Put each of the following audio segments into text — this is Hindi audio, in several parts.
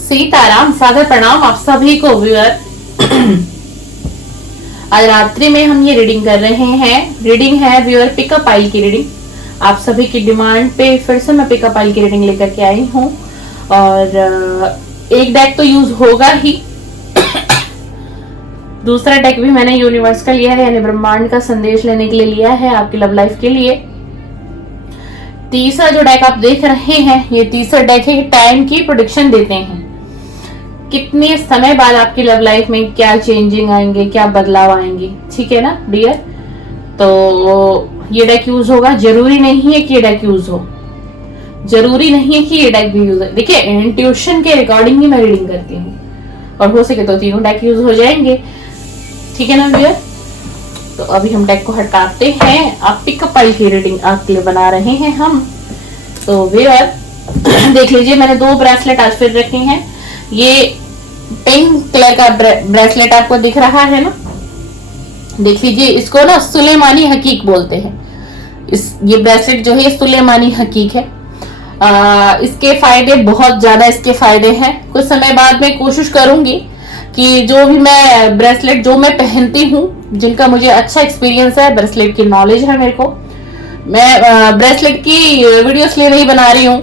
सीताराम, सादर प्रणाम आप सभी को व्यूअर। आज रात्रि में हम ये रीडिंग कर रहे हैं। रीडिंग है व्यूअर पिकअप आइल की रीडिंग। आप सभी की डिमांड पे फिर से मैं पिकअप आइल की रीडिंग लेकर के आई हूँ और एक डेक तो यूज होगा ही, दूसरा डेक भी मैंने यूनिवर्स का लिया है, यानी ब्रह्मांड का संदेश लेने के लिए लिया है आपकी लव लाइफ के लिए। तीसरा जो डेक आप देख रहे हैं, ये तीसरा डेक है, टाइम की प्रेडिक्शन देते हैं। कितने समय बाद आपकी लव लाइफ में क्या चेंजिंग आएंगे, क्या बदलाव आएंगे, ठीक है ना डियर। तो ये डेक यूज होगा, जरूरी नहीं है कि ये डेक यूज हो, जरूरी नहीं है कि ये डेक भी यूज है। देखिए इंट्यूशन के रिकॉर्डिंग ही मैं रीडिंग करती हूँ और हो सके तो तीनों डेक यूज हो जाएंगे, ठीक है ना डियर। तो अभी हम डेक को हटाते हैं, आप पिकअप आइल की रीडिंग आपके लिए बना रहे हैं हम। तो व्यूअर देख लीजिए, मैंने 2 ब्रेसलेट आज फिर रखे हैं। ये पिंक कलर का ब्रेसलेट आपको दिख रहा है ना, देख लीजिए। इसको ना सुलेमानी हकीक बोलते हैं। ये ब्रेसलेट जो है सुलेमानी हकीक है। इसके फायदे बहुत ज्यादा, इसके फायदे हैं। कुछ समय बाद मैं कोशिश करूंगी कि जो भी मैं ब्रेसलेट जो मैं पहनती हूँ, जिनका मुझे अच्छा एक्सपीरियंस है, ब्रेसलेट की नॉलेज है मेरे को, मैं ब्रेसलेट की वीडियो इसलिए नहीं बना रही हूँ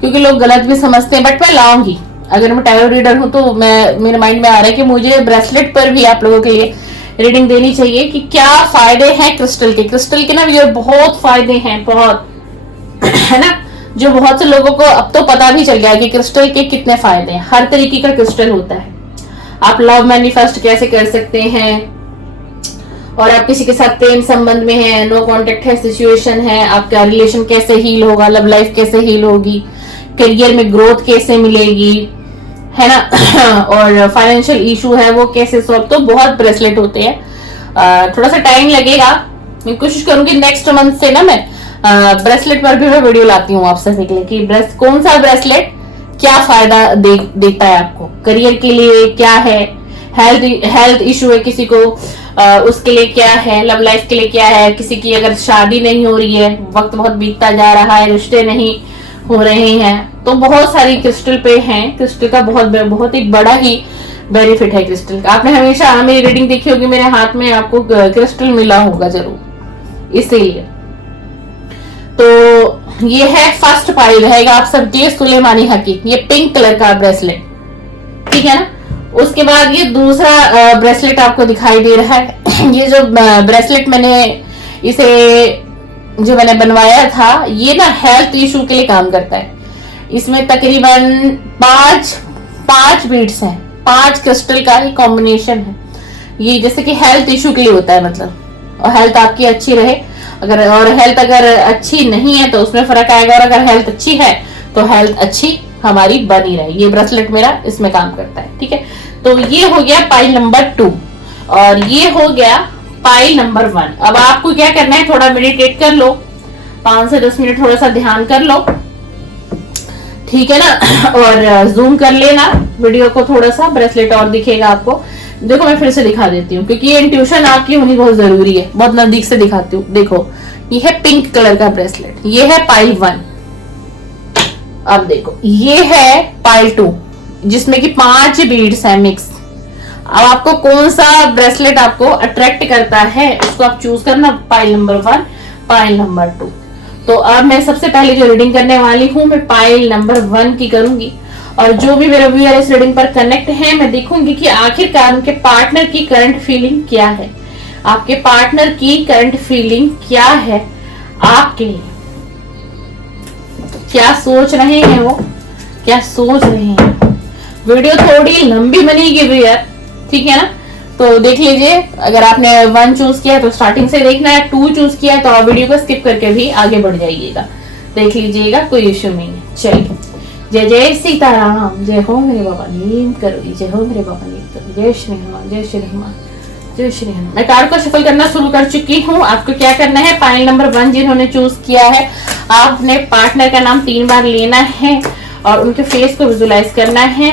क्योंकि लोग गलत भी समझते हैं, बट मैं लाऊंगी। अगर मैं टैरो रीडर हूँ तो मेरे माइंड में आ रहा है कि मुझे ब्रेसलेट पर भी आप लोगों के लिए रीडिंग देनी चाहिए कि क्या फायदे हैं क्रिस्टल के। क्रिस्टल के ना ये बहुत फायदे हैं, बहुत है ना, जो बहुत से लोगों को अब तो पता भी चल गया कि क्रिस्टल के कितने फायदे हैं। हर तरीके का क्रिस्टल होता है। आप लव मैनिफेस्ट कैसे कर सकते हैं, और आप किसी के साथ प्रेम संबंध में है, नो कांटेक्ट है, सिचुएशन है, आपका रिलेशन कैसे हील होगा, लव लाइफ कैसे हील होगी, करियर में ग्रोथ कैसे मिलेगी, है ना और फाइनेंशियल इशू है वो कैसे सॉल्व। तो बहुत ब्रेसलेट होते हैं, थोड़ा सा टाइम लगेगा। मैं कोशिश करूंगी नेक्स्ट मंथ से ना मैं ब्रेसलेट पर भी मैं वीडियो लाती हूँ आप सभी के लिए कि कौन सा ब्रेसलेट क्या फायदा देता है आपको, करियर के लिए क्या है, हेल्थ इशू है किसी को उसके लिए क्या है, लव लाइफ के लिए क्या है, किसी की अगर शादी नहीं हो रही है, वक्त बहुत बीतता जा रहा है, रिश्ते नहीं हो रहे हैं, तो बहुत सारी क्रिस्टल पे हैं। क्रिस्टल का बहुत एक बड़ा ही बेनिफिट है क्रिस्टल का। आपने हमेशा मेरी रीडिंग देखी होगी, मेरे हाथ में आपको क्रिस्टल मिला होगा जरूर, इसीलिए। तो ये है फर्स्ट पाइल रहेगा आप सबके सुलेमानी हकीक, ये पिंक कलर का ब्रेसलेट, ठीक है ना। उसके बाद ये दूसरा ब्रेसलेट आपको दिखाई दे रहा है। ये जो ब्रेसलेट जो मैंने बनवाया था, ये ना हेल्थ इशू के लिए काम करता है। इसमें तकरीबन 5 बीड्स हैं, 5 क्रिस्टल का ही कॉम्बिनेशन है। ये जैसे कि हेल्थ इशू के लिए होता है, मतलब, और हेल्थ आपकी अच्छी रहे। और हेल्थ अगर अच्छी नहीं है तो उसमें फर्क आएगा, और अगर हेल्थ अच्छी है तो हेल्थ अच्छी हमारी बनी रहे। ये ब्रेसलेट मेरा इसमें काम करता है, ठीक है। तो ये हो गया पाइल नंबर 2 और ये हो गया पाइल नंबर 1। अब आपको क्या करना है, थोड़ा मेडिटेट कर लो, 5 से 10 मिनट थोड़ा सा ध्यान कर लो, ठीक है ना, और जूम कर लेना वीडियो को थोड़ा सा, ब्रेसलेट और दिखेगा आपको। देखो मैं फिर से दिखा देती हूँ क्योंकि ये इंट्यूशन आपकी होनी बहुत जरूरी है। बहुत नजदीक से दिखाती हूँ। देखो ये है पिंक कलर का ब्रेसलेट, ये है पाइल 1। अब देखो ये है पाइल 2 जिसमें कि 5 बीड्स हैं मिक्स। अब आपको कौन सा ब्रेसलेट आपको अट्रैक्ट करता है उसको आप चूज करना, पाइल नंबर 1, पाइल नंबर 2। तो अब मैं सबसे पहले जो रीडिंग करने वाली हूँ मैं पाइल नंबर 1 की करूंगी, और जो भी मेरे व्यूअर इस रीडिंग पर कनेक्ट है मैं देखूंगी कि आखिरकार उनके पार्टनर की करंट फीलिंग क्या है। आपके पार्टनर की करंट फीलिंग क्या है आपके लिए, क्या सोच रहे हैं वो, क्या सोच रहे हैं। वीडियो थोड़ी लंबी बनेगी व्यूअर, ठीक है ना। तो देख लीजिए, अगर आपने 1 चूज किया तो स्टार्टिंग से देखना है, 2 चूज किया तो आप वीडियो को स्किप करके भी आगे बढ़ जाइएगा, देख लीजिएगा, कोई इश्यू नहीं है। चलिए, जय जय सीताराम, जय हो मेरे बाबा नीम करो, जय हो मेरे बाबा नीम करो, जय श्री हनुमान, जय श्री हनुमान, जय श्री हनुमान। मैं कार्ड को शफल करना शुरू कर चुकी हूँ। आपको क्या करना है, पाइल नंबर 1 जिन्होंने चूज किया है, आपने पार्टनर का नाम 3 बार लेना है और उनके फेस को विजुलाइज करना है,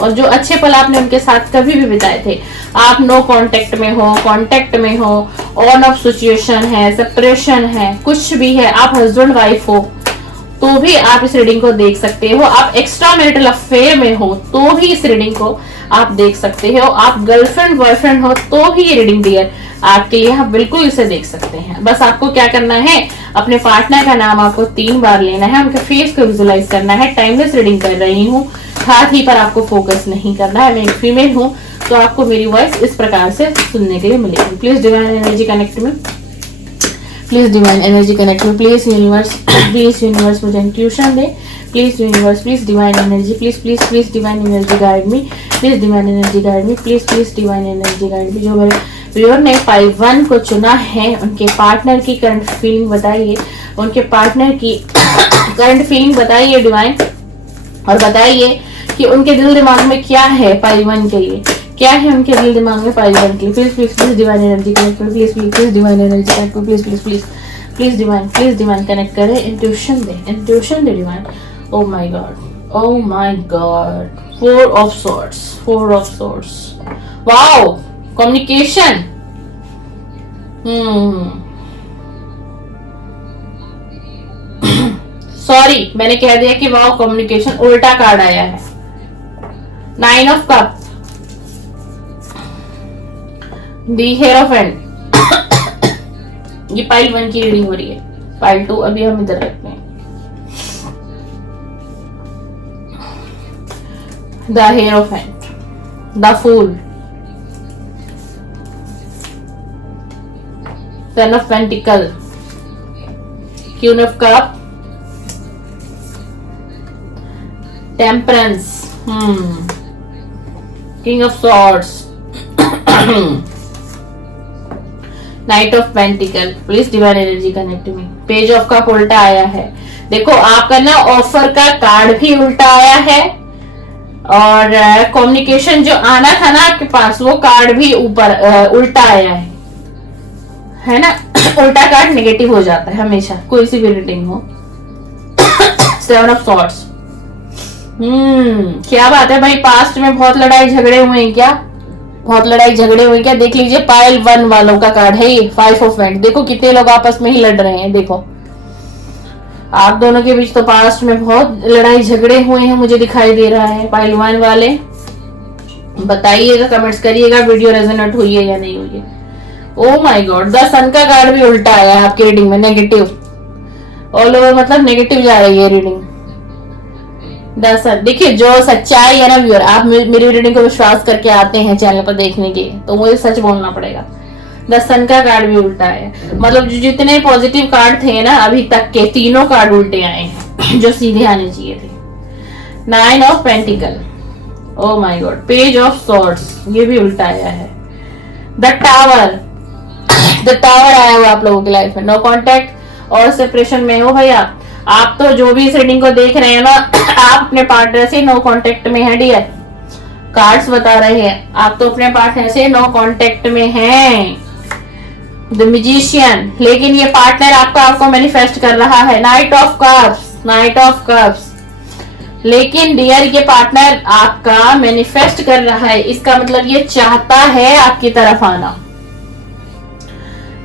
और जो अच्छे पल आपने उनके साथ कभी भी बिताए थे, आप नो कांटेक्ट में हो, कांटेक्ट में हो, ऑन ऑफ सिचुएशन है, सेपरेशन है, कुछ भी है, आप हस्बैंड वाइफ हो, तो भी आप इस रीडिंग को देख सकते हो। आप एक्स्ट्रा मैरिटल अफेयर में हो तो भी इस रीडिंग को आप देख सकते हो। आप गर्लफ्रेंड बॉयफ्रेंड हो तो भी ये रीडिंग डियर आपके लिए, आप बिल्कुल इसे देख सकते हैं। बस आपको क्या करना है, अपने पार्टनर का नाम आपको 3 बार लेना है, उनके फेस को विजुलाइज करना है। टाइमलेस रीडिंग कर रही हूँ, हाथ ही पर आपको फोकस नहीं करना है। मैं एक फीमेल हूँ तो आपको मेरी वॉइस इस प्रकार से सुनने के लिए मिलेगी। प्लीज डिवाइन एनर्जी कनेक्ट में, प्लीज डिवाइन एनर्जी कनेक्ट में, प्लीज यूनिवर्स मुझे intuition they, please universe, please divine energy, please divine energy guide me, please divine energy guide me, please divine energy guide me. जो मेरे व्यूअर ने 5-1 को चुना है, उनके पार्टनर की करंट फीलिंग बताइए, उनके पार्टनर की करंट फीलिंग बताइए डिवाइन, और बताइए कि उनके दिल दिमाग में क्या है 5-1 के लिए, क्या है उनके दिल दिमाग में 5-1 के लिए। Please divine energy connect, please divine energy connect, please divine connect करें, इंट्यूशन दे divine. Oh my god, 4 of swords, wow, communication. Sorry, मैंने कह दिया कि वाओ कम्युनिकेशन, उल्टा कार्ड आया है। 9 ऑफ कप, दी हेरोफेंट। ये पाइल 1 की रीडिंग हो रही है, पाइल 2 अभी हम इधर रखते हैं। The hierophant, the fool, Ten of Pentacle, Queen of Cup, Temperance, King of Swords, Knight of Pentacle. Please divine energy connect me. Page of Cup उल्टा आया है। देखो आपका ना ऑफर का कार्ड भी उल्टा आया है, और कम्युनिकेशन जो आना था ना आपके पास, वो कार्ड भी ऊपर उल्टा आया है ना। उल्टा कार्ड नेगेटिव हो जाता है हमेशा, कोई सी भी रीडिंग हो। 7 ऑफ सॉर्ड्स, क्या बात है भाई, पास्ट में बहुत लड़ाई झगड़े हुए हैं क्या, बहुत लड़ाई झगड़े हुए क्या। देख लीजिए पाइल 1 वालों का कार्ड है ये, 5 ऑफ वेंट। देखो कितने लोग आपस में ही लड़ रहे हैं, देखो आप दोनों के बीच तो पास्ट में बहुत लड़ाई झगड़े हुए हैं, मुझे दिखाई दे रहा है। पाइल 1 वाले बताइएगा, कमेंट्स करिएगा वीडियो रेजोनेट हुई है या नहीं हुई है। ओ माय गॉड, द सन का कार्ड भी उल्टा आया है आपकी रीडिंग में, नेगेटिव ऑल ओवर, मतलब नेगेटिव जा रही है रीडिंग। द सन, देखिए जो सच्चाई है ना व्यूअर, आप मेरी रीडिंग को विश्वास करके आते हैं चैनल पर देखने के, तो मुझे सच बोलना पड़ेगा। द सन का कार्ड भी उल्टा है, मतलब जो जितने पॉजिटिव कार्ड थे ना अभी तक के, तीनों कार्ड उल्टे आए हैं जो सीधे आने चाहिए थे। 9 of pentacle, O my God, page of swords, ये भी उल्टा आया है। द टावर आया हुआ आप लोगों की लाइफ में। नो कॉन्टेक्ट और सेपरेशन में हो भैया आप, तो जो भी इस रीडिंग को देख रहे हैं ना, आप अपने पार्टनर से नो कॉन्टेक्ट में है डियर। कार्ड्स बता रहे हैं आप तो अपने पार्टनर से नो कॉन्टेक्ट में हैं। द मैजिशियन, लेकिन ये पार्टनर आपको मैनिफेस्ट कर रहा है। नाइट ऑफ कप्स, लेकिन डियर ये पार्टनर आपका मैनिफेस्ट कर रहा है, इसका मतलब ये चाहता है आपकी तरफ आना,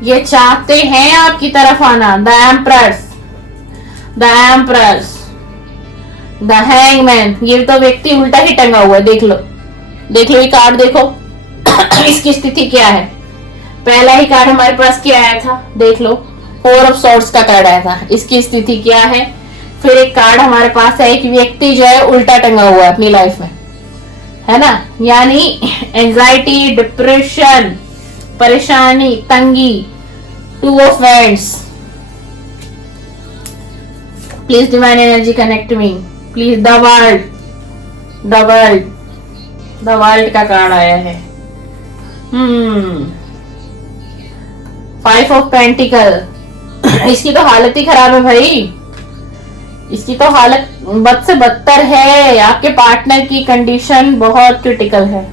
ये चाहते हैं आपकी तरफ आना। द एम्प्रस, द हैंगमैन, ये तो व्यक्ति उल्टा ही टंगा हुआ है, देख लो ये कार्ड देखो इसकी स्थिति क्या है। पहला ही कार्ड हमारे पास क्या आया था, देख लो 4 ऑफ सॉर्ड्स का कार्ड आया था, इसकी स्थिति क्या है। फिर एक कार्ड हमारे पास है, एक व्यक्ति जो है उल्टा टंगा हुआ है अपनी लाइफ में, है ना, यानी एंजाइटी, डिप्रेशन, परेशानी, तंगी। 2 of wands, please divine energy connect me, please. The world का कार्ड आया है। 5 ऑफ पेंटिकल, इसकी तो हालत ही खराब है भाई, इसकी तो हालत बद से बदतर है। आपके पार्टनर की कंडीशन बहुत क्रिटिकल है,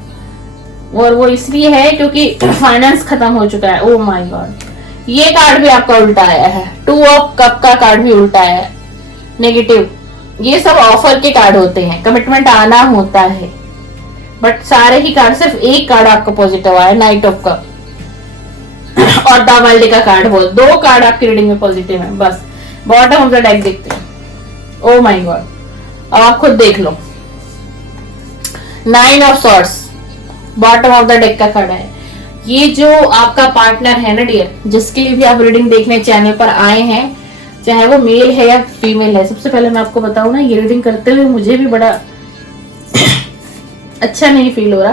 और वो इसलिए है क्योंकि फाइनेंस खत्म हो चुका है। ओह माय गॉड, ये कार्ड भी आपका उल्टा आया है। 2 ऑफ कप का कार्ड भी उल्टा है, नेगेटिव। ये सब ऑफर के कार्ड होते हैं, कमिटमेंट आना होता है, बट सारे ही कार्ड, सिर्फ एक कार्ड आपका पॉजिटिव आया, नाइट ऑफ कप और द वर्ल्ड का कार्ड। बोल 2 कार्ड आपकी रीडिंग में पॉजिटिव है। बस बॉटम ऑफ द डेक देखते हैं। ओ माय गॉड, अब आप खुद देख लो। 9 of swords bottom of the deck का कार्ड है। ये जो आपका पार्टनर है ना डियर, जिसके लिए भी आप रीडिंग देखने चैनल पर आए हैं, चाहे वो मेल है या फीमेल है, सबसे पहले मैं आपको बताऊं ना, ये रीडिंग करते हुए मुझे भी बड़ा अच्छा नहीं फील हो रहा,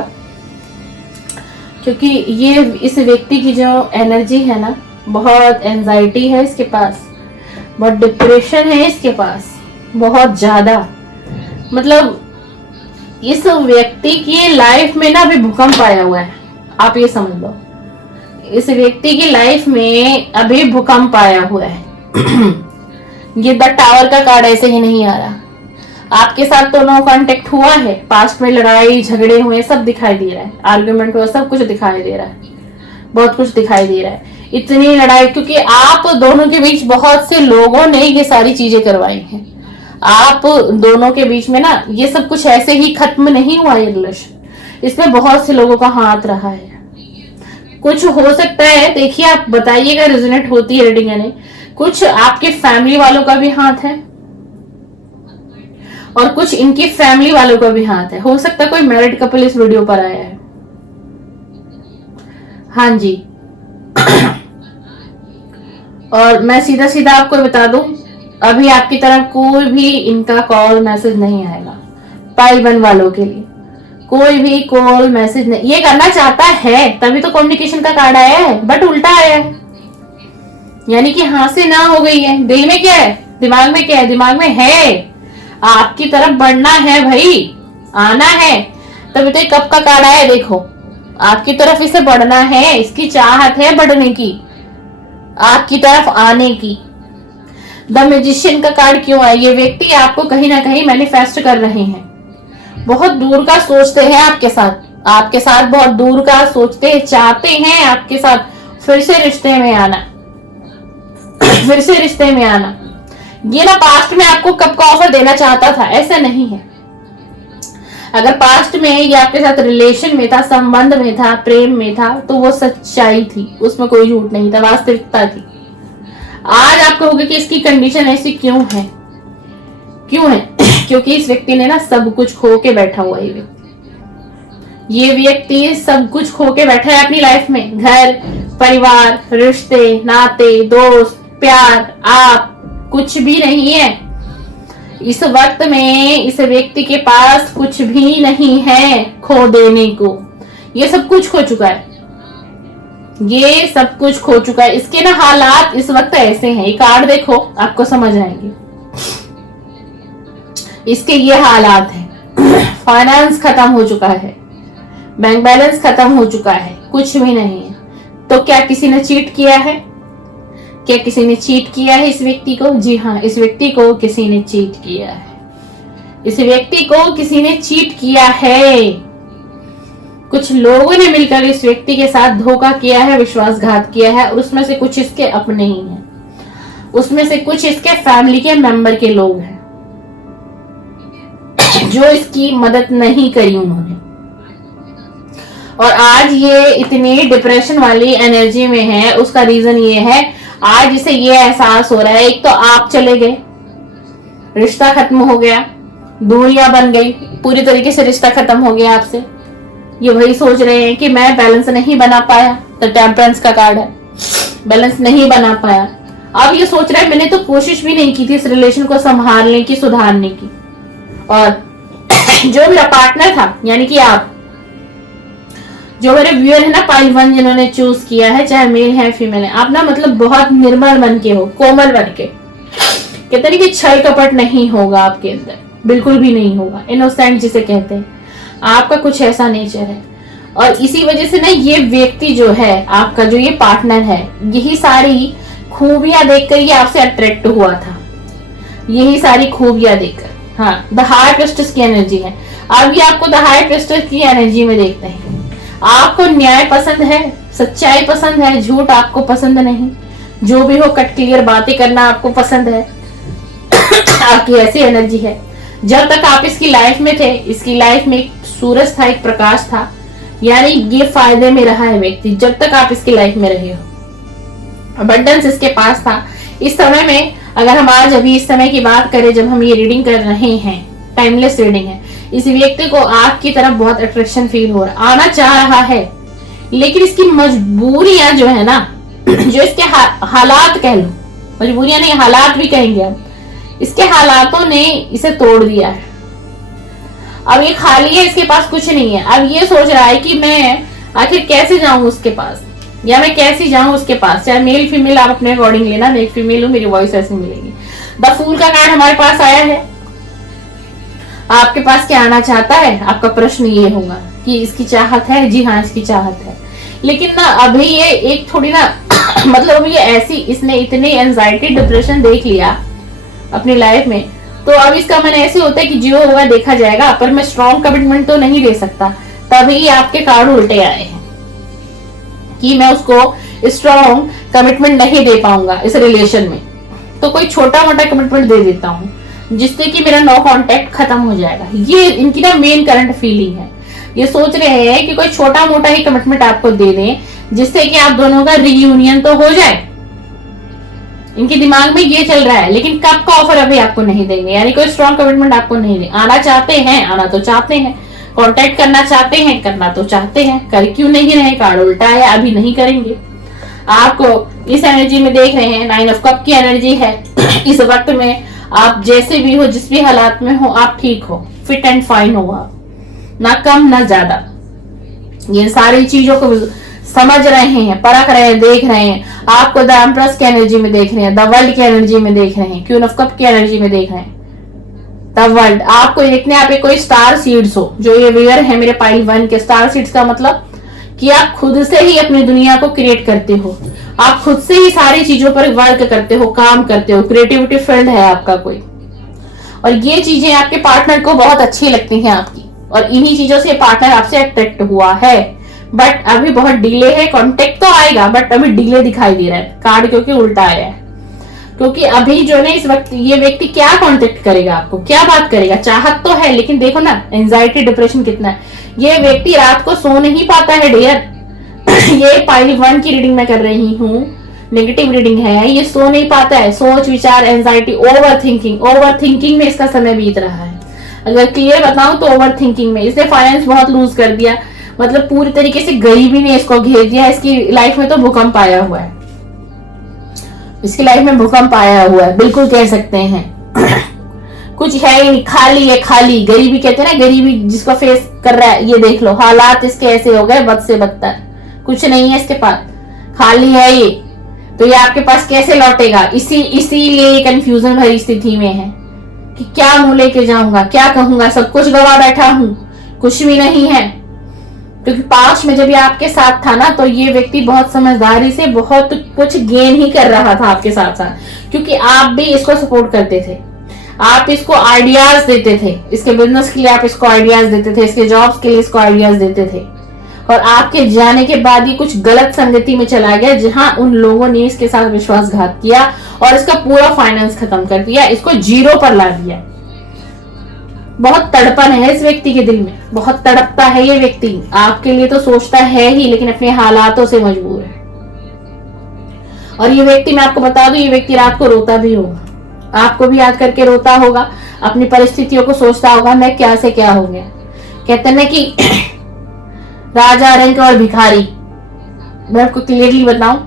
क्योंकि ये इस व्यक्ति की जो एनर्जी है ना, बहुत एंजाइटी है इसके पास, बहुत डिप्रेशन है इसके पास, बहुत ज्यादा। मतलब इस व्यक्ति की लाइफ में ना अभी भूकंप आया हुआ है, आप ये समझ लो। इस व्यक्ति की लाइफ में अभी भूकंप आया हुआ है। ये द टावर का कार्ड ऐसे ही नहीं आ रहा। आपके साथ तो नो कांटेक्ट हुआ है, पास्ट में लड़ाई झगड़े हुए, सब दिखाई दे रहा है, आर्गुमेंट हुआ, सब कुछ दिखाई दे रहा है, बहुत कुछ दिखाई दे रहा है। इतनी लड़ाई, क्योंकि आप दोनों के बीच बहुत से लोगों ने ये सारी चीजें करवाई हैं। आप दोनों के बीच में ना ये सब कुछ ऐसे ही खत्म नहीं हुआ ये रिलेशन, इसमें बहुत से लोगों का हाथ रहा है। कुछ हो सकता है, देखिए आप बताइएगा रेजोनेट होती है रीडिंग या नहीं। कुछ आपके फैमिली वालों का भी हाथ है और कुछ इनकी फैमिली वालों का भी हाथ है। हो सकता है कोई मैरिड कपल इस वीडियो पर आया है। हाँ जी। और मैं सीधा सीधा आपको बता दूं, अभी आपकी तरफ कोई भी इनका कॉल मैसेज नहीं आएगा। पाइल 1 वालों के लिए कोई भी कॉल मैसेज नहीं, ये करना चाहता है तभी तो कम्युनिकेशन का कार्ड आया है, बट उल्टा आया है, यानी कि हाँ से ना हो गई है। दिल में क्या है, दिमाग में क्या है, दिमाग में है आपकी तरफ बढ़ना है भाई, आना है। तभी तो कब का कार्ड आया, देखो आपकी तरफ इसे बढ़ना है, इसकी चाहत है बढ़ने की, आपकी तरफ आने की। द मैजिशियन का कार्ड क्यों आया, ये व्यक्ति आपको कहीं ना कहीं मैनिफेस्ट कर रहे हैं, बहुत दूर का सोचते हैं आपके साथ बहुत दूर का सोचते हैं, चाहते हैं आपके साथ फिर से रिश्ते में आना, फिर से रिश्ते में आना। ये ना पास्ट में आपको कब का ऑफर देना चाहता था, ऐसा नहीं है। अगर पास्ट में ये आपके साथ रिलेशन में था, संबंध में था, प्रेम में था, तो वो सच्चाई थी, उसमें कोई झूठ नहीं था, वास्तविकता थी। आज आप कहोगे कि इसकी कंडीशन ऐसी क्यों है, क्यों है? क्योंकि इस व्यक्ति ने ना सब कुछ खो के बैठा हुआ है। ये व्यक्ति सब कुछ खो के बैठा है अपनी लाइफ में, घर परिवार, रिश्ते नाते, दोस्त, प्यार, आप कुछ भी नहीं है इस वक्त में। इस व्यक्ति के पास कुछ भी नहीं है खो देने को, ये सब कुछ खो चुका है, ये सब कुछ खो चुका है। इसके ना हालात इस वक्त ऐसे हैं, ये कार्ड देखो आपको समझ आएंगे। इसके ये हालात हैं, फाइनेंस खत्म हो चुका है, बैंक बैलेंस खत्म हो चुका है, कुछ भी नहीं है। तो क्या किसी ने चीट किया है, क्या किसी ने चीट किया है इस व्यक्ति को? जी हाँ, इस व्यक्ति को किसी ने चीट किया है, इस व्यक्ति को किसी ने चीट किया है। कुछ लोगों ने मिलकर इस व्यक्ति के साथ धोखा किया है, विश्वासघात किया है, और उसमें से कुछ इसके अपने ही हैं, उसमें से कुछ इसके फैमिली के मेंबर के लोग हैं जो इसकी मदद नहीं करी उन्होंने। और आज ये इतनी डिप्रेशन वाली एनर्जी में है, उसका रीजन ये है, आज इसे ये एहसास हो रहा है, एक तो आप चले गए, रिश्ता खत्म हो गया, दूरियां बन गई, पूरी तरीके से रिश्ता खत्म हो गया आपसे। ये वही सोच रहे हैं कि मैं बैलेंस नहीं बना पाया, तो टेम्परेंस का कार्ड है, बैलेंस नहीं बना पाया। अब ये सोच रहा है मैंने तो कोशिश भी नहीं की थी इस रिलेशन को संभालने की, सुधारने की। और जो मेरा पार्टनर था, यानी कि आप जो मेरे व्यूअर है ना, पाइल 1 जिन्होंने चूज किया है, चाहे मेल है फीमेल है, आप ना मतलब बहुत निर्मल बन के हो, कोमल बन के, कहते नहीं कि छल कपट नहीं होगा आपके अंदर, बिल्कुल भी नहीं होगा, इनोसेंट जिसे कहते हैं, आपका कुछ ऐसा नेचर है। और इसी वजह से ना ये व्यक्ति जो है आपका, जो ये पार्टनर है, यही सारी खूबियां देखकर ये आपसे अट्रैक्ट हुआ था, यही सारी खूबियां देखकर। हाँ, द हाई प्रिस्टेस की एनर्जी है। अब ये आपको द हाई प्रिस्टेस की एनर्जी में देखते हैं। आपको न्याय पसंद है, सच्चाई पसंद है, झूठ आपको पसंद नहीं, जो भी हो कट क्लियर बातें करना आपको पसंद है। आपकी ऐसी एनर्जी है। जब तक आप इसकी लाइफ में थे, इसकी लाइफ में एक सूरज था, एक प्रकाश था, यानी ये फायदे में रहा है व्यक्ति जब तक आप इसकी लाइफ में रहे हो। अबंडेंस इसके पास था। इस समय में अगर हम आज अभी इस समय की बात करें जब हम ये रीडिंग कर रहे हैं, टाइमलेस रीडिंग है, इस व्यक्ति को आपकी तरफ बहुत अट्रैक्शन फील हो रहा, आना चाह रहा है, लेकिन इसकी मजबूरियां जो है ना, जो इसके हालात कह लो, मजबूरियां नहीं हालात भी कहेंगे हम, इसके हालातों ने इसे तोड़ दिया है। अब ये खाली है, इसके पास कुछ नहीं है। अब ये सोच रहा है कि मैं आखिर कैसे जाऊं उसके पास, या मैं कैसे जाऊं उसके पास। चाहे मेल फीमेल आप अपने अकॉर्डिंग लेना, मैं एक फीमेल हूं, मेरी वॉइस ऐसी मिलेगी। द फूल का कार्ड हमारे पास आया है। आपके पास क्या आना चाहता है, आपका प्रश्न ये होगा कि इसकी चाहत है। जी हाँ, इसकी चाहत है, लेकिन ना अभी ये एक थोड़ी ना मतलब ये ऐसी, इसने इतनी एंजाइटी डिप्रेशन देख लिया अपनी लाइफ में, तो अब इसका मन ऐसे होता है कि जो होगा देखा जाएगा, पर मैं स्ट्रॉन्ग कमिटमेंट तो नहीं दे सकता। तभी आपके कार्ड उल्टे आए हैं कि मैं उसको स्ट्रॉन्ग कमिटमेंट नहीं दे पाऊंगा इस रिलेशन में, तो कोई छोटा मोटा कमिटमेंट दे देता हूँ जिससे कि मेरा नो कांटेक्ट खत्म हो जाएगा। ये इनकी ना मेन करंट फीलिंग है। ये सोच रहे हैं कि कोई छोटा मोटा ही कमिटमेंट आपको दे दें जिससे कि आप दोनों का रीयूनियन तो हो जाए। इनके दिमाग में ये चल रहा है, लेकिन कब का ऑफर अभी आपको नहीं देंगे, यानी कोई स्ट्रॉन्ग कमिटमेंट आपको नहीं देंगे। आना चाहते हैं, आना तो चाहते हैं, कांटेक्ट करना चाहते हैं, करना तो चाहते हैं, कर क्यों नहीं रहे। कार्ड उल्टा है, अभी नहीं करेंगे। आपको इस एनर्जी में देख रहे हैं, 9 ऑफ कप की एनर्जी है। इस वक्त में आप जैसे भी हो, जिस भी हालात में हो, आप ठीक हो, फिट एंड फाइन हो, आप ना कम ना ज्यादा। ये सारी चीजों को समझ रहे हैं, परख रहे हैं, देख रहे हैं। आपको द एम्प्रेस की एनर्जी में देख रहे हैं, द वर्ल्ड की एनर्जी में देख रहे हैं, क्वीन ऑफ कप की एनर्जी में देख रहे हैं, द वर्ल्ड। आपको देखने आप कोई स्टार सीड्स हो, जो ये वेयर है मेरे पाइल 1 के। स्टार सीड्स का मतलब कि आप खुद से ही अपनी दुनिया को क्रिएट करते हो, आप खुद से ही सारी चीजों पर वर्क करते हो, काम करते हो, क्रिएटिविटी फील्ड है आपका कोई। और ये चीजें आपके पार्टनर को बहुत अच्छी लगती हैं आपकी, और इन्हीं चीजों से पार्टनर आपसे अट्रैक्ट हुआ है। बट अभी बहुत डिले है, कांटेक्ट तो आएगा बट अभी डिले दिखाई दे रहा है कार्ड, क्योंकि उल्टा आया है। क्योंकि अभी जो है इस वक्त ये व्यक्ति क्या कांटेक्ट करेगा, आपको क्या बात करेगा। चाहत तो है, लेकिन देखो ना एंजाइटी डिप्रेशन कितना है। ये व्यक्ति रात को सो नहीं पाता है डियर। ये पाइल 1 की रीडिंग मैं कर रही हूँ, नेगेटिव रीडिंग है। ये सो नहीं पाता है, सोच विचार, एंजाइटी, ओवर थिंकिंग में इसका समय बीत रहा है। अगर क्लियर बताऊं तो ओवर थिंकिंग में। इसने फाइनेंस बहुत लूज कर दिया, मतलब पूरी तरीके से गरीबी ने इसको घेर दिया। इसकी लाइफ में तो भूकंप आया हुआ है, इसकी लाइफ में भूकंप आया हुआ है, बिल्कुल कह सकते हैं। कुछ है ही नहीं, खाली है, खाली। गरीबी कहते हैं ना, गरीबी जिसको फेस कर रहा है। ये देख लो हालात इसके ऐसे हो गए, बद से बदतर। कुछ नहीं है इसके पास, खाली है ये। तो ये आपके पास कैसे लौटेगा, इसीलिए ये कंफ्यूजन भरी स्थिति में है कि क्या मुंह लेके जाऊंगा, क्या कहूंगा। सब कुछ गवा बैठा हूं, कुछ भी नहीं है। क्योंकि पास्ट में जब ये आपके साथ था ना, तो ये व्यक्ति बहुत समझदारी से बहुत कुछ गेन ही कर रहा था आपके साथ साथ, क्योंकि आप भी इसको सपोर्ट करते थे, आप इसको आइडियाज देते थे। इसके बिजनेस के लिए आप इसको आइडियाज देते थे, इसके जॉब्स के लिए इसको आइडियाज देते थे। और आपके जाने के बाद ये कुछ गलत संगति में चला गया, जहां उन लोगों ने इसके साथ विश्वासघात किया और इसका पूरा फाइनेंस खत्म कर दिया, इसको जीरो पर ला दिया। बहुत तड़पन है इस व्यक्ति के दिल में, बहुत तड़पता है ये व्यक्ति। आपके लिए तो सोचता है ही, लेकिन अपने हालातों से मजबूर है। और ये व्यक्ति, मैं आपको बता दूं, ये व्यक्ति रात को रोता भी होगा, आपको भी याद करके रोता होगा, अपनी परिस्थितियों को सोचता होगा, मैं क्या से क्या हो गया। कहते हैं कि राजा, रंक और भिखारी। मैं आपको क्लियरली बताऊं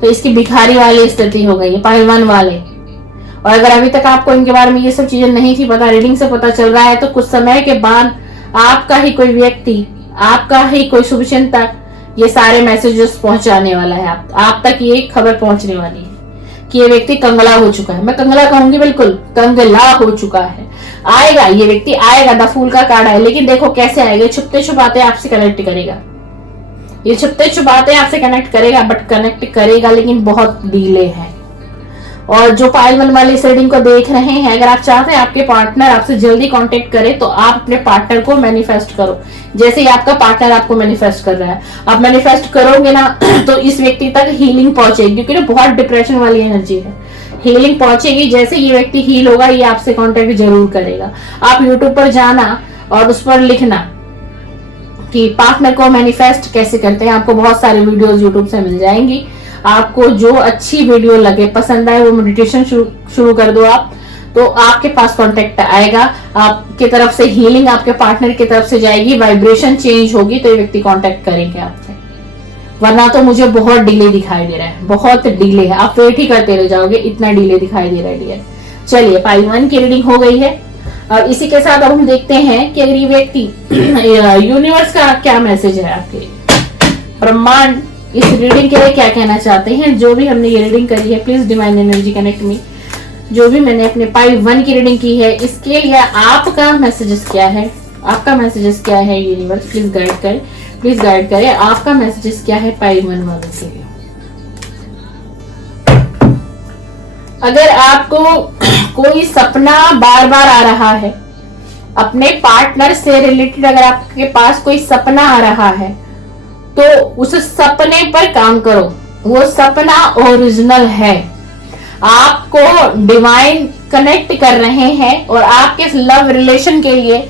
तो इसकी भिखारी वाली स्थिति हो गई है, पहलवान वाले। और अगर अभी तक आपको इनके बारे में ये सब चीजें नहीं थी पता, रीडिंग से पता चल रहा है, तो कुछ समय के बाद आपका ही कोई व्यक्ति, आपका ही कोई शुभचिंतक ये सारे मैसेजेस पहुंचाने वाला है। आप तक ये खबर पहुंचने वाली है कि ये व्यक्ति कंगला हो चुका है। मैं कंगला कहूंगी, बिल्कुल कंगला हो चुका है। आएगा ये व्यक्ति, आएगा। द फूल का कार्ड है, लेकिन देखो कैसे आएगा। छुपते छुपाते आपसे कनेक्ट करेगा, ये छुपते छुपाते आपसे कनेक्ट करेगा, बट कनेक्ट करेगा लेकिन बहुत डिले है। और जो पाइल 1 वाली रीडिंग को देख रहे हैं, अगर आप चाहते हैं आपके पार्टनर आपसे जल्दी कांटेक्ट करे, तो आप अपने पार्टनर को मैनिफेस्ट करो। जैसे ही आपका पार्टनर आपको मैनिफेस्ट कर रहा है, आप मैनिफेस्ट करोगे ना, तो इस व्यक्ति तक हीलिंग पहुंचेगी, क्योंकि ना बहुत डिप्रेशन वाली एनर्जी है। हीलिंग पहुंचेगी, जैसे ये व्यक्ति हील होगा, ये आपसे कांटेक्ट जरूर करेगा। आप यूट्यूब पर जाना और उस पर लिखना कि पार्टनर को मैनिफेस्ट कैसे करते हैं, आपको बहुत सारी वीडियोस यूट्यूब से मिल जाएंगी। आपको जो अच्छी वीडियो लगे, पसंद आए, वो मेडिटेशन शुरू कर दो आप, तो आपके पास कांटेक्ट आएगा, आपके तरफ से हीलिंग आपके पार्टनर की तरफ से जाएगी, वाइब्रेशन चेंज होगी, तो ये व्यक्ति कांटेक्ट करेंगे आपसे। वरना तो मुझे बहुत डिले दिखाई दे रहा है, बहुत डिले है, आप वेट ही करते रह जाओगे, इतना डिले दिखाई दे रहा है डियर। चलिए पाइल 1 की रीडिंग हो गई है। और इसी के साथ अब हम देखते हैं कि अगर ये व्यक्ति यूनिवर्स का क्या मैसेज है आपके लिए, ब्रह्मांड इस रीडिंग के लिए क्या कहना चाहते हैं। जो भी हमने ये रीडिंग करी है, please divine energy connect me. जो भी मैंने अपने पाइल 1 की रीडिंग की है, इसके लिए आपका मैसेजेस क्या है, आपका मैसेजेस क्या है यूनिवर्स, प्लीज गाइड करें, प्लीज गाइड करें, आपका मैसेजेस क्या है पाइल 1 वालों के लिए। अगर आपको कोई सपना बार बार आ रहा है, अपने पार्टनर से रिलेटेड अगर आपके पास कोई सपना आ रहा है, तो उस सपने पर काम करो। वो सपना ओरिजिनल है, आपको डिवाइन कनेक्ट कर रहे हैं और आपके लव रिलेशन के लिए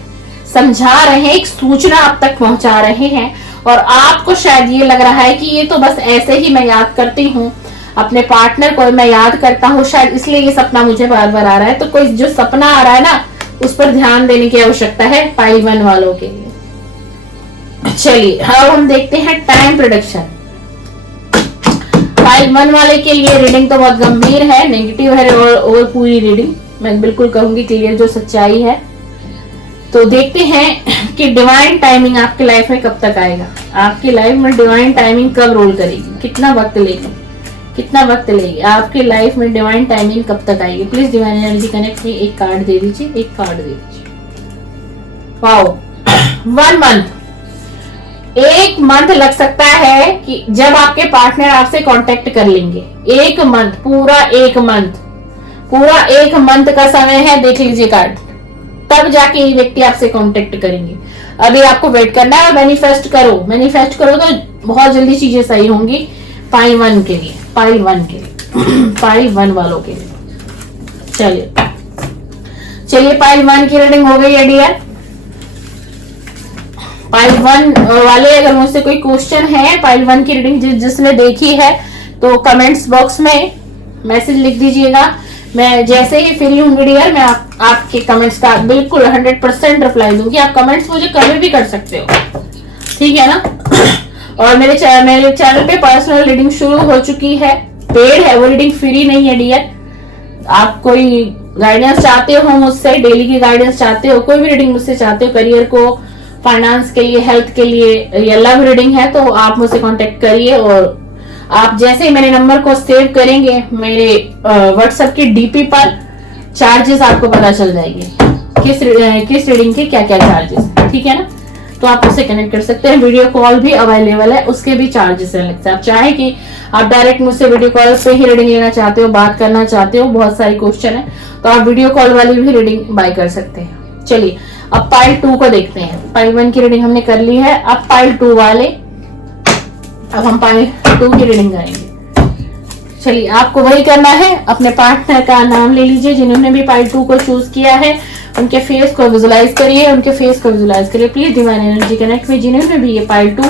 समझा रहे हैं, एक सूचना आप तक पहुंचा रहे हैं। और आपको शायद ये लग रहा है कि ये तो बस ऐसे ही मैं याद करती हूँ, अपने पार्टनर को मैं याद करता हूँ, शायद इसलिए ये सपना मुझे बार बार आ रहा है। तो कोई जो सपना आ रहा है ना, उस पर ध्यान देने की आवश्यकता है पाइल 1 वालों के लिए। चलिए अब हम देखते हैं टाइम प्रेडिक्शन। पाइल 1 वाले के लिए रीडिंग तो बहुत गंभीर है, नेगेटिव है, और पूरी रीडिंग मैं बिल्कुल कहूंगी क्लियर जो सच्चाई है। तो देखते हैं कि डिवाइन टाइमिंग आपकी लाइफ में कब तक आएगा, आपकी लाइफ में डिवाइन टाइमिंग कब रोल करेगी, कितना वक्त लेगी, कितना वक्त लेगी आपकी लाइफ में डिवाइन टाइमिंग कब तक आएगी। प्लीज डिवाइन एनर्जी कनेक्ट में एक कार्ड दे दीजिए, एक कार्ड दे दीजिए। वाओ 1 मंथ, 1 मंथ लग सकता है कि जब आपके पार्टनर आपसे कांटेक्ट कर लेंगे। 1 मंथ, पूरा 1 मंथ, पूरा 1 मंथ का समय है, देख लीजिए कार्ड, तब जाके ये व्यक्ति आपसे कांटेक्ट करेंगे। अभी आपको वेट करना है, मैनिफेस्ट करो, मैनिफेस्ट करो तो बहुत जल्दी चीजें सही होंगी। पाइल 1 के लिए, पाइल 1 के लिए पाइल 1 वालों के लिए। चलिए पाइल 1 की रीडिंग हो गई है डियर। पाइल 1 वाले अगर मुझसे कोई क्वेश्चन है पाइल 1 की रीडिंग जिसने देखी है, तो कमेंट्स बॉक्स में मैसेज लिख दीजिएगा। मैं जैसे ही फ्री हूँ डियर, मैं आपके कमेंट्स का बिल्कुल 100% रिप्लाई दूंगी। आप कमेंट्स मुझे कभी भी कर सकते हो, ठीक है ना। और मेरे चैनल पे पर्सनल रीडिंग शुरू हो चुकी है, पेड है वो रीडिंग, फ्री नहीं है डियर। आप कोई गाइडेंस चाहते हो मुझसे, डेली की गाइडेंस चाहते हो, कोई भी रीडिंग मुझसे चाहते हो, करियर को, फाइनेंस के लिए, हेल्थ के लिए, या लव रीडिंग है, तो आप मुझसे कांटेक्ट करिए। और आप जैसे ही मेरे नंबर को सेव करेंगे, मेरे व्हाट्सएप की डीपी पर चार्जेस आपको पता चल जाएंगे, किस रीडिंग के क्या क्या चार्जेस, ठीक है ना। तो आप उससे कनेक्ट कर सकते हैं। वीडियो कॉल भी अवेलेबल है, उसके भी चार्जेस है लगता है। आप चाहे कि आप डायरेक्ट मुझसे वीडियो कॉल पे ही रीडिंग लेना चाहते हो, बात करना चाहते हो, बहुत सारे क्वेश्चन है, तो आप वीडियो कॉल वाली भी रीडिंग बाय कर सकते हैं। चलिए अब पाइल 2 को देखते हैं। पाइल 1 की रीडिंग हमने कर ली है, अब पाइल 2 वाले, अब हम पाइल 2 की रीडिंग करेंगे। चलिए आपको वही करना है, अपने पार्टनर का नाम ले लीजिए जिन्होंने भी पाइल 2 को चूज किया है, उनके फेस को विजुलाइज करिए, उनके फेस को विजुलाइज करिए। प्लीज डिवाइन एनर्जी कनेक्ट में जिन्होंने भी ये पाइल 2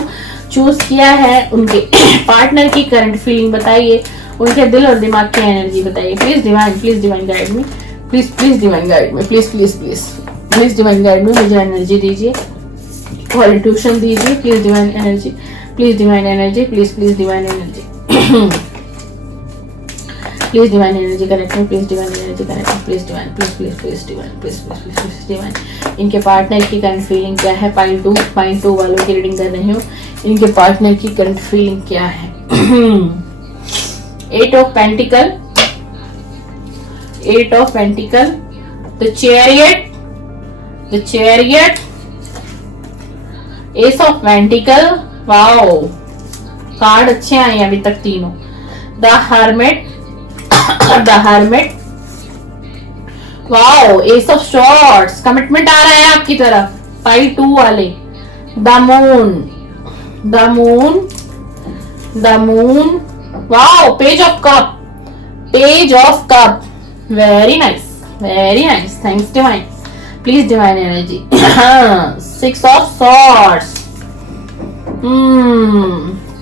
चूज किया है, उनके पार्टनर की करंट फीलिंग बताइए, उनके दिल और दिमाग की एनर्जी बताइए। प्लीज डिवाइन गाइड में, प्लीज डिवाइन गाइड में, प्लीज डिवाइन गाइड में मुझे एनर्जी दीजिए और इंट्यूशन दीजिए। Please divine energy, please divine energy, please divine energy, please divine energy connect में, प्लीज डिवाइन एनर्जी कनेक्ट में, प्लीज डिवाइन। इनके पार्टनर की करंट फीलिंग क्या है? पाइल 2 वालों की रीडिंग कर रही हूँ। इनके पार्टनर की करंट फीलिंग क्या है? 8 of pentacles, 8 of pentacles, the chariot, ace of pentacles. Wow, card अच्छे आए हैं अभी तक तीनों। The hermit, wow, ace of swords, commitment आ रहा है आपकी तरफ। पाइल 2 वाले, the moon, wow, page of cup, very nice, thanks divine. Please divine energy. 6 of swords,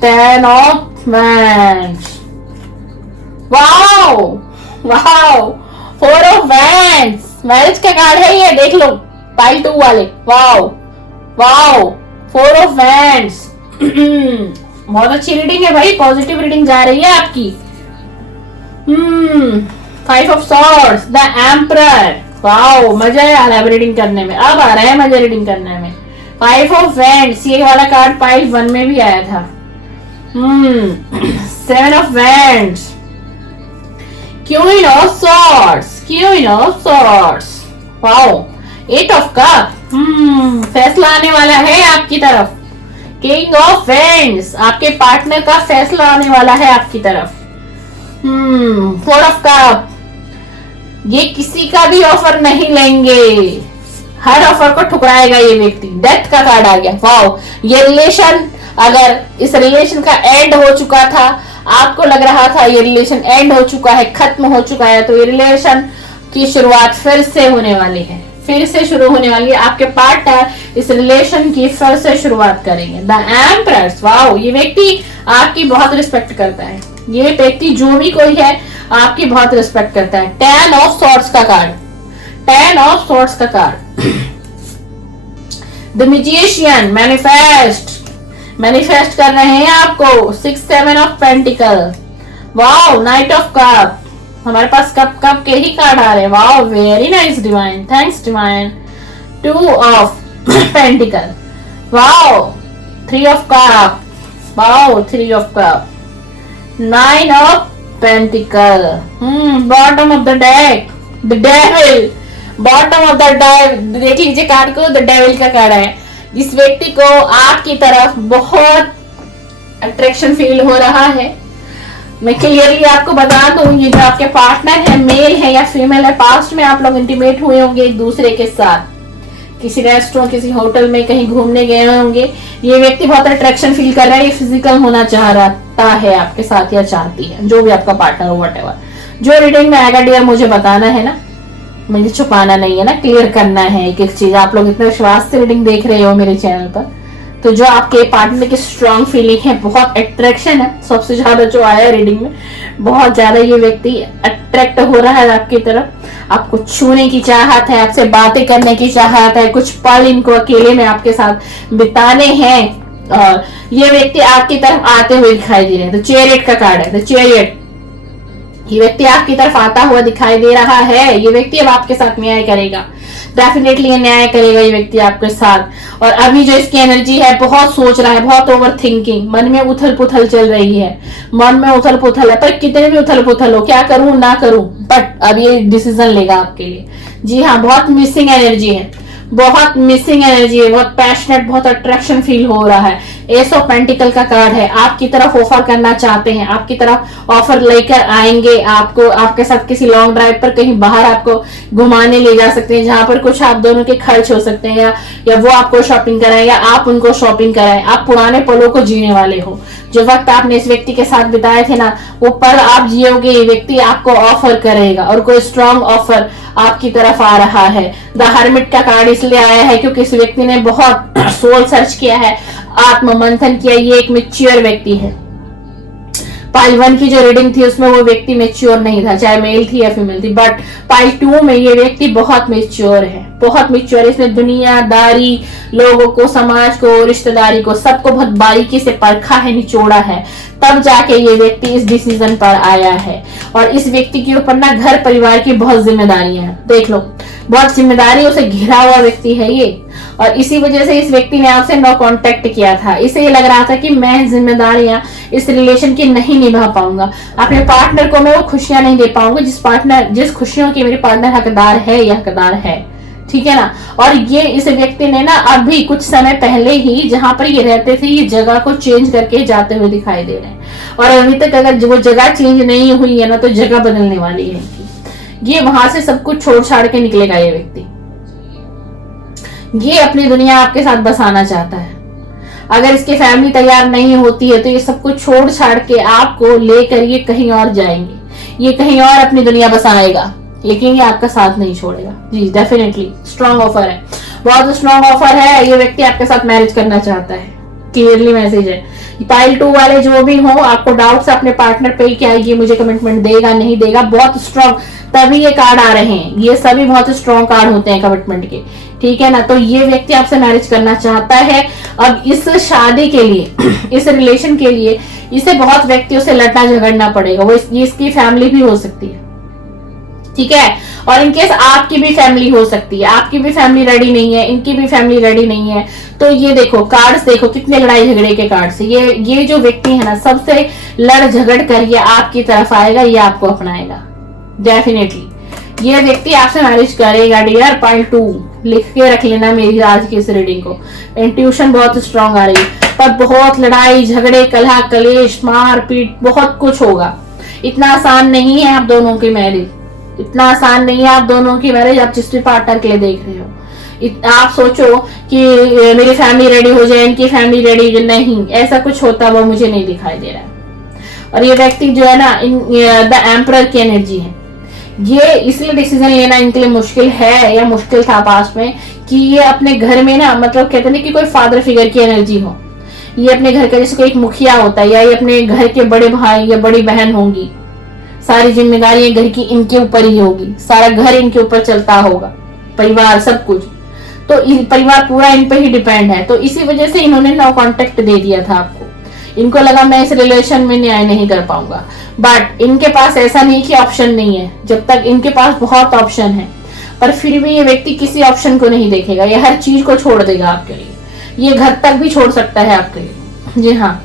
10 of wands, wow wow, 4 of wands, marriage का कार्ड है ये, देख लो पाइल 2 वाले। Wow wow, 4 of wands. बहुत अच्छी रीडिंग है भाई, पॉजिटिव रीडिंग जा रही है आपकी। 5 of swords, the emperor. Wow, मजा आ रहा है रीडिंग करने में, अब आ रहा है मजा रीडिंग करने में। 5 ऑफ वैंड्स, ये वाला कार्ड पाइल 1 में भी आया था। 7 of wands, queen of swords, queen of swords. Wow, 8 of cup, फैसला आने वाला है आपकी तरफ। किंग ऑफ वैंड्स, आपके पार्टनर का फैसला आने वाला है आपकी तरफ। 4 ऑफ कप, ये किसी का भी ऑफर नहीं लेंगे, हर ऑफर को ठुकराएगा ये व्यक्ति। डेथ का कार्ड आ गया। वाओ, ये रिलेशन, अगर इस रिलेशन का एंड हो चुका था, आपको लग रहा था ये रिलेशन एंड हो चुका है, खत्म हो चुका है, तो ये रिलेशन की शुरुआत फिर से होने वाली है, फिर से शुरू होने वाली है। आपके पार्टनर इस रिलेशन की फिर से शुरुआत करेंगे। द एम्परर्स, वाओ, ये व्यक्ति आपकी बहुत रिस्पेक्ट करता है, ये व्यक्ति जो भी कोई है आपकी बहुत रिस्पेक्ट करता है। 10 ऑफ सॉर्ड्स का कार्ड, 10 ऑफ सॉर्ड्स का card. The magician, manifest, manifest कर रहे हैं आपको। 6 7 of pentacles. Wow, night of cup, हमारे पास कप कप के ही कार्ड आ रहे हैं। Wow, very nice divine, thanks divine. 2 of pentacles. Wow, 3 of cup. Wow, 3 of cup. 9 of pentacle. Bottom of the deck, the devil, bottom of the devil. देख लीजिए कार्ड को, द डेविल का कार्ड है। जिस व्यक्ति को आपकी तरफ बहुत अट्रैक्शन फील हो रहा है, मैं क्लियरली आपको बता दूं, ये जो आपके पार्टनर है, मेल है या फीमेल है, पास्ट में आप लोग इंटीमेट हुए होंगे एक दूसरे के साथ, किसी रेस्टोरेंट, किसी होटल में कहीं घूमने गए होंगे। ये व्यक्ति बहुत अट्रैक्शन फील कर रहा है, ये फिजिकल होना चाह रहा है आपके साथ या चाहती है, जो भी आपका पार्टनर हो, व्हाटएवर। जो रीडिंग में आएगा डियर, मुझे बताना है ना, मुझे छुपाना नहीं है ना, क्लियर करना है एक एक चीज। आप लोग इतने विश्वास से रीडिंग देख रहे हो मेरे चैनल पर, तो जो आपके पार्टनर की स्ट्रॉन्ग फीलिंग है, बहुत अट्रैक्शन है, सबसे ज्यादा जो आया है रीडिंग में, बहुत ज्यादा ये व्यक्ति अट्रैक्ट हो रहा है आपकी तरफ, आपको छूने की चाहत है, आपसे बातें करने की चाहत है, कुछ पल इनको अकेले में आपके साथ बिताने हैं, और ये व्यक्ति आपकी तरफ आते हुए दिखाई दे रहे हैं। तो चैरियट का कार्ड है, तो चैरियट, ये व्यक्ति आपकी तरफ आता हुआ दिखाई दे रहा है। ये व्यक्ति अब आपके साथ न्याय करेगा, डेफिनेटली ये न्याय करेगा ये व्यक्ति आपके साथ। और अभी जो इसकी एनर्जी है, बहुत सोच रहा है, बहुत ओवर थिंकिंग, मन में उथल पुथल चल रही है, मन में उथल पुथल है, पर कितने भी उथल पुथल हो, क्या करूं ना करूं, बट अब ये डिसीजन लेगा आपके लिए। जी हाँ, बहुत मिसिंग एनर्जी है, बहुत मिसिंग एनर्जी है, बहुत पैशनेट, बहुत अट्रैक्शन फील हो रहा है। एस ऑफ पेंटिकल का कार्ड है, आपकी तरफ ऑफर करना चाहते हैं, आपकी तरफ ऑफर लेकर आएंगे, आपको आपके साथ किसी लॉन्ग ड्राइव पर कहीं बाहर आपको घुमाने ले जा सकते हैं, जहां पर कुछ आप दोनों के खर्च हो सकते हैं, या वो आपको शॉपिंग कराएं या आप उनको शॉपिंग कराएं। आप पुराने पलों को जीने वाले हो, जो वक्त आपने इस व्यक्ति के साथ बिताए थे ना, वो पल आप जियोगे, ये व्यक्ति आपको ऑफर करेगा, और कोई स्ट्रॉन्ग ऑफर आपकी तरफ आ रहा है। द हर्मिट का कार्ड इसलिए आया है क्योंकि इस व्यक्ति ने बहुत सोल सर्च किया है, आत्म मंथन किया, ये एक मैच्योर व्यक्ति है। पाइल 1 की जो रीडिंग थी उसमें वो व्यक्ति मैच्योर नहीं था, चाहे मेल थी या फीमेल थी, बट पाइल 2 में ये व्यक्ति बहुत मैच्योर है, बहुत मैच्योर। इसने दुनियादारी, लोगों को, समाज को, रिश्तेदारी को, सबको बहुत बारीकी से परखा है, निचोड़ा है, तब जाके ये व्यक्ति इस डिसीजन पर आया है। और इस व्यक्ति के ऊपर ना घर परिवार की बहुत जिम्मेदारियां हैं, देख लो, बहुत जिम्मेदारियों से घिरा हुआ व्यक्ति है ये, और इसी वजह से इस व्यक्ति ने आपसे नो कांटेक्ट किया था। इसे ये लग रहा था कि मैं जिम्मेदारियां इस रिलेशन की नहीं निभा पाऊंगा, अपने पार्टनर को मैं वो खुशियां नहीं दे पाऊंगा जिस खुशियों की मेरे पार्टनर हकदार है या हकदार है, ठीक है ना। और ये इस व्यक्ति ने ना अभी कुछ समय पहले ही जहां पर ये रहते थे, ये जगह को चेंज करके जाते हुए दिखाई दे रहे हैं, और अभी तक अगर वो जगह चेंज नहीं हुई है ना, तो जगह बदलने वाली है इनकी। ये वहां से सब कुछ छोड़ छाड़ के निकलेगा ये व्यक्ति, ये अपनी दुनिया आपके साथ बसाना चाहता है। अगर इसकी फैमिली तैयार नहीं होती है तो ये सब कुछ छोड़ छाड़ के आपको लेकर ये कहीं और जाएंगे, ये कहीं और अपनी दुनिया बसाएगा, लेकिन ये आपका साथ नहीं छोड़ेगा। जी डेफिनेटली स्ट्रॉन्ग ऑफर है, बहुत स्ट्रॉन्ग ऑफर है। ये व्यक्ति आपके साथ मैरिज करना चाहता है, क्लियरली मैसेज है। पाइल 2 वाले जो भी हो, आपको डाउट्स अपने पार्टनर पे क्या ये मुझे कमिटमेंट देगा नहीं देगा, बहुत स्ट्रॉन्ग तभी ये कार्ड आ रहे हैं, ये सभी बहुत स्ट्रॉन्ग कार्ड होते हैं कमिटमेंट के, ठीक है ना। तो ये व्यक्ति आपसे मैरिज करना चाहता है। अब इस शादी के लिए इस रिलेशन के लिए इसे बहुत व्यक्तियों से लड़ना झगड़ना पड़ेगा, वो इसकी फैमिली भी हो सकती है, ठीक है। और इनकेस आपकी भी फैमिली हो सकती है, आपकी भी फैमिली रेडी नहीं है, इनकी भी फैमिली रेडी नहीं है। तो ये देखो कार्ड्स देखो कितने लड़ाई झगड़े के कार्ड्स, ये जो व्यक्ति है ना सबसे लड़ झगड़ कर ये आपकी तरफ आएगा, ये आपको अपनाएगा डेफिनेटली। ये व्यक्ति आपसे मैरिज करेगा डियर। पाइल 2 लिख के रख लेना मेरी आज की इस रीडिंग को। इंट्यूशन बहुत स्ट्रांग आ रही है, पर बहुत लड़ाई झगड़े कलह कलेश मार पीट बहुत कुछ होगा। इतना आसान नहीं है आप दोनों की मैरिज, इतना आसान नहीं है आप दोनों की मैरिज। आप जिस भी पार्टनर के लिए देख रहे हो, आप सोचो कि मेरी फैमिली रेडी हो जाए, इनकी फैमिली रेडी नहीं, ऐसा कुछ होता वो मुझे नहीं दिखाई दे रहा है। और ये व्यक्ति जो है ना द एम्परर की एनर्जी है, ये इसलिए डिसीजन लेना इनके लिए मुश्किल है या मुश्किल था पास्ट में कि ये अपने घर में ना मतलब कहते हैं कि कोई फादर फिगर की एनर्जी हो, ये अपने घर का जैसे कोई एक मुखिया होता है या ये अपने घर के बड़े भाई या बड़ी बहन होंगी, सारी जिम्मेदारियां घर की इनके ऊपर ही होगी, सारा घर इनके ऊपर चलता होगा, परिवार सब कुछ, तो परिवार पूरा इन पे ही डिपेंड है। तो इसी वजह से इन्होंने नो कांटेक्ट दे दिया था आपको। इनको लगा मैं इस रिलेशन में न्याय नहीं कर पाऊंगा, बट इनके पास ऐसा नहीं कि ऑप्शन नहीं है, जब तक इनके पास बहुत ऑप्शन है, पर फिर भी ये व्यक्ति किसी ऑप्शन को नहीं देखेगा, ये हर चीज को छोड़ देगा आपके लिए, ये घर तक भी छोड़ सकता है आपके लिए। जी हाँ,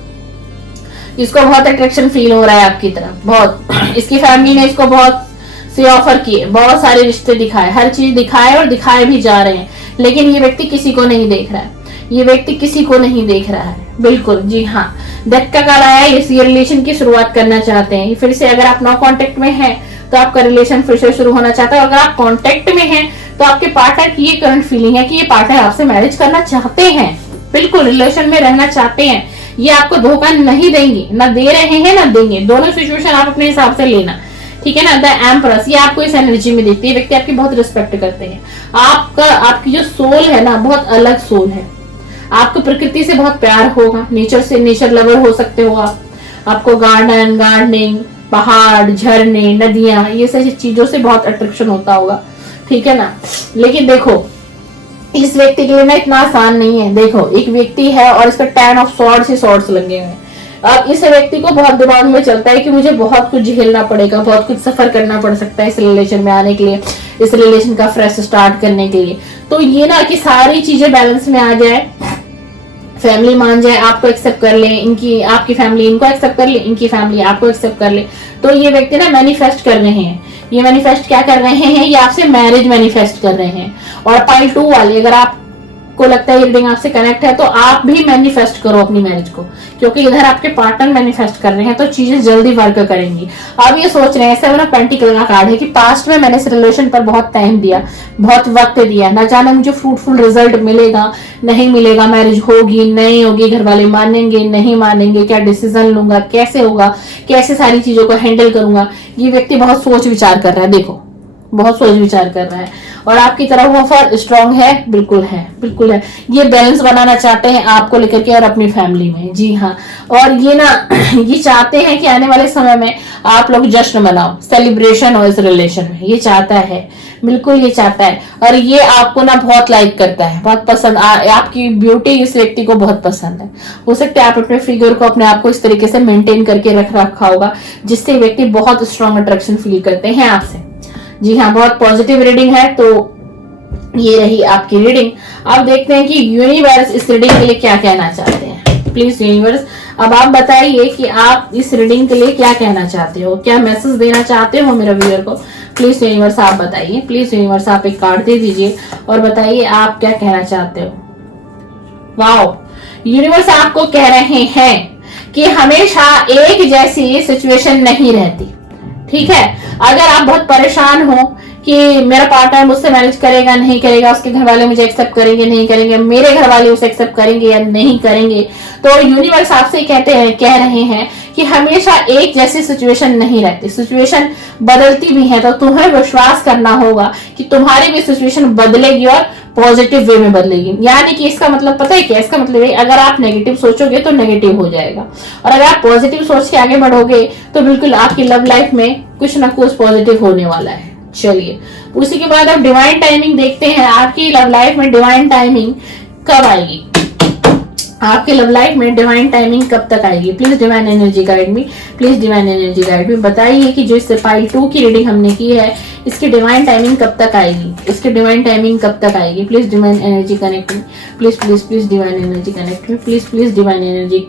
इसको बहुत अट्रैक्शन फील हो रहा है आपकी तरफ, बहुत। इसकी फैमिली ने इसको बहुत से ऑफर किए, बहुत सारे रिश्ते दिखाए, हर चीज दिखाए और दिखाए भी जा रहे हैं, लेकिन ये व्यक्ति किसी को नहीं देख रहा है, ये व्यक्ति किसी को नहीं देख रहा है। बिल्कुल जी हाँ, डेथ का कार्ड आया है, इस रिलेशन की शुरुआत करना चाहते हैं फिर से। अगर आप नो कांटेक्ट में हैं तो आपका रिलेशन फिर से शुरू होना चाहता है। अगर आप कांटेक्ट में हैं तो आपके पार्टनर की ये करंट फीलिंग है कि ये पार्टनर आपसे मैरिज करना चाहते हैं, बिल्कुल रिलेशन में रहना चाहते हैं, ये आपको धोखा नहीं देंगे, ना दे रहे हैं ना देंगे, दोनों सिचुएशन आप अपने हिसाब से लेना, ठीक है ना। द एम्प्रेस ये आपको इस एनर्जी में देखती है, व्यक्ति आपकी बहुत रिस्पेक्ट करते हैं। आपकी जो सोल है ना बहुत अलग सोल है, आपको प्रकृति से बहुत प्यार होगा, नेचर से, नेचर लवर हो सकते हो आप, आपको गार्डनिंग, पहाड़, झरने, नदियां, ये सारी चीजों से बहुत अट्रैक्शन होता होगा, ठीक है ना। लेकिन देखो इस व्यक्ति के लिए ना इतना आसान नहीं है। देखो एक व्यक्ति है और इसका 10 ऑफ स्वॉर्ड्स ही स्वॉर्ड्स लगे हुए हैं। अब इस व्यक्ति को बहुत दिमाग में चलता है कि मुझे बहुत कुछ झेलना पड़ेगा, बहुत कुछ सफर करना पड़ सकता है इस रिलेशन में आने के लिए, इस रिलेशन का फ्रेश स्टार्ट करने के लिए। तो ये ना कि सारी चीजें बैलेंस में आ जाए, फैमिली मान जाए, आपको एक्सेप्ट कर ले, इनकी आपकी फैमिली इनको एक्सेप्ट कर ले, इनकी फैमिली आपको एक्सेप्ट कर ले, तो ये व्यक्ति ना मैनिफेस्ट कर रहे हैं। ये मैनिफेस्ट क्या कर रहे हैं, ये आपसे मैरिज मैनिफेस्ट कर रहे हैं। और पाइल 2 वाले अगर आपको लगता है ये रीडिंग आपसे कनेक्ट है तो आप भी मैनिफेस्ट करो अपनी मैरिज को, क्योंकि इधर आपके पार्टनर मैनिफेस्ट कर रहे हैं तो चीजें जल्दी वर्क करेंगी। अब ये सोच रहे हैं, ऐसा ना पेंटिकल का कार्ड है कि पास्ट में मैंने इस रिलेशन पर बहुत टाइम दिया, बहुत वक्त दिया, ना जाने मुझे फ्रूटफुल रिजल्ट मिलेगा नहीं मिलेगा, मैरिज होगी नहीं होगी, घर वाले मानेंगे नहीं मानेंगे, क्या डिसीजन लूंगा, कैसे होगा, कैसे सारी चीजों को हैंडल करूंगा। ये व्यक्ति बहुत सोच विचार कर रहा है, देखो बहुत सोच विचार कर रहा है। और आपकी तरफ ऑफर स्ट्रांग है, बिल्कुल है, बिल्कुल है। ये बैलेंस बनाना चाहते हैं आपको लेकर के और अपनी फैमिली में, जी हाँ। और ये ना ये चाहते हैं कि आने वाले समय में आप लोग जश्न मनाओ, सेलिब्रेशन हो इस रिलेशन में, ये चाहता है, बिल्कुल ये चाहता है। और ये आपको ना बहुत लाइक करता है, बहुत पसंद, आपकी ब्यूटी इस व्यक्ति को बहुत पसंद है। हो सकता है आप अपने फिगर को, अपने आप को इस तरीके से मेंटेन करके रखा होगा जिससे व्यक्ति बहुत स्ट्रॉन्ग अट्रैक्शन फील करते हैं आपसे। जी हाँ, बहुत पॉजिटिव रीडिंग है। तो ये रही आपकी रीडिंग। अब देखते हैं कि यूनिवर्स इस रीडिंग के लिए क्या कहना चाहते हैं। प्लीज यूनिवर्स अब आप बताइए कि आप इस रीडिंग के लिए क्या कहना चाहते हो, क्या मैसेज देना चाहते हो मेरे व्यूअर को। प्लीज यूनिवर्स आप बताइए, प्लीज यूनिवर्स आप एक कार्ड दे दीजिए और बताइए आप क्या कहना चाहते हो। वाओ, यूनिवर्स आपको कह रहे हैं कि हमेशा एक जैसी सिचुएशन नहीं रहती, ठीक है। अगर आप बहुत परेशान हो कि मेरा पार्टनर मुझसे मैरिज करेगा नहीं करेगा, उसके घर वाले मुझे एक्सेप्ट करेंगे नहीं करेंगे, मेरे घर वाले उसे एक्सेप्ट करेंगे या नहीं करेंगे, तो यूनिवर्स आपसे कह रहे हैं कि हमेशा एक जैसी सिचुएशन नहीं रहती, सिचुएशन बदलती भी है। तो तुम्हें विश्वास करना होगा कि तुम्हारी भी सिचुएशन बदलेगी और पॉजिटिव वे में बदलेगी। यानी कि इसका मतलब पता है क्या, इसका मतलब है अगर आप नेगेटिव सोचोगे तो नेगेटिव हो जाएगा, और अगर आप पॉजिटिव सोच के आगे बढ़ोगे तो बिल्कुल आपकी लव लाइफ में कुछ ना कुछ पॉजिटिव होने वाला है। चलिए, उसी के बाद अब डिवाइन टाइमिंग देखते हैं। आपकी लव लाइफ में डिवाइन टाइमिंग कब आएगी, आपके लव लाइफ में डिवाइन टाइमिंग कब तक आएगी? Please divine energy guide me, please divine energy guide me. बताइए कि जो इससे पाइल 2 की रीडिंग हमने की है, इसकी डिवाइन टाइमिंग कब तक आएगी, इसकी डिवाइन टाइमिंग कब तक आएगी? Please divine energy connect me, please please please divine energy connect me, please please divine energy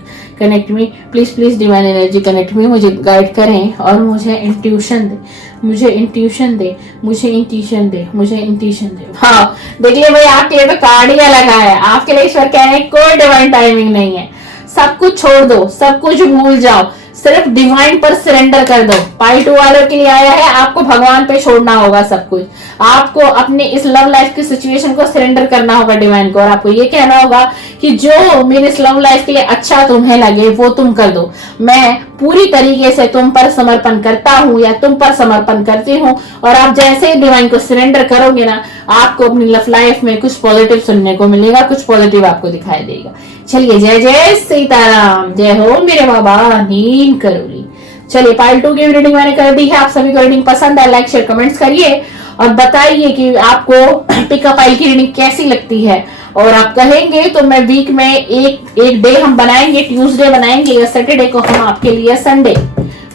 connect me, please please divine energy connect me. मुझे गाइड करें और मुझे इंट्यूशन दे, मुझे इंट्यूशन दे, मुझे इंट्यूशन दे, मुझे इंट्यूशन दे। हाँ, देख लिया भाई, आपके लिए तो कार्ड ही अलग है। आपके लिए ईश्वर कह रहे हैं कोई डिवाइन टाइमिंग नहीं है, सब कुछ छोड़ दो, सब कुछ भूल जाओ, सिर्फ डिवाइन पर सरेंडर कर दो। पाइल 2 वालों के लिए आया है, आपको भगवान पे छोड़ना होगा सब कुछ। आपको अपनी इस लव लाइफ की सिचुएशन को सरेंडर करना होगा डिवाइन को, और आपको ये कहना होगा कि जो मेरे इस लव लाइफ के लिए अच्छा तुम्हें लगे वो तुम कर दो। मैं पूरी तरीके से तुम पर समर्पण करता हूँ या तुम पर समर्पण करती हूँ। और आप जैसे ही डिवाइन को सरेंडर करोगे ना, आपको अपनी लव लाइफ में कुछ पॉजिटिव सुनने को मिलेगा, कुछ पॉजिटिव आपको दिखाई देगा। चलिए, जय जय सीताराम, जय हो मेरे बाबा, नींद करोगी। चलिए, पाइल 2 की रीडिंग मैंने कर दी है। आप सभी को रीडिंग पसंद है, लाइक शेयर कमेंट्स करिए और बताइए कि आपको पिकअप पाइल की रीडिंग कैसी लगती है। और आप कहेंगे तो मैं वीक में एक डे हम बनाएंगे, ट्यूसडे बनाएंगे या सैटरडे को हम आपके लिए संडे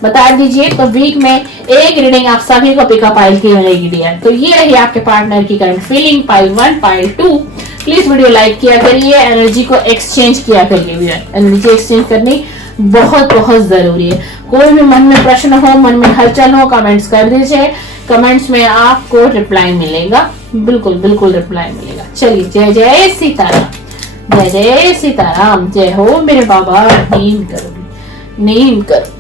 बता दीजिए। तो वीक में एक रीडिंग आप सभी को पिकअप पाइल की मिलेगी डियर। तो ये रही आपके पार्टनर की current feeling, pile 1, pile 2। Please video like किया करिए, एनर्जी को एक्सचेंज किया करिए। एनर्जी एक्सचेंज करनी बहुत बहुत जरूरी है। कोई भी मन में प्रश्न हो, मन में हलचल हो, कमेंट्स कर दीजिए। कमेंट्स में आपको रिप्लाई मिलेगा, बिल्कुल बिल्कुल रिप्लाई मिलेगा। चलिए, जय जय सीताराम, जय जय सीताराम, जय हो मेरे बाबा, नींद करोगी, नींद करो।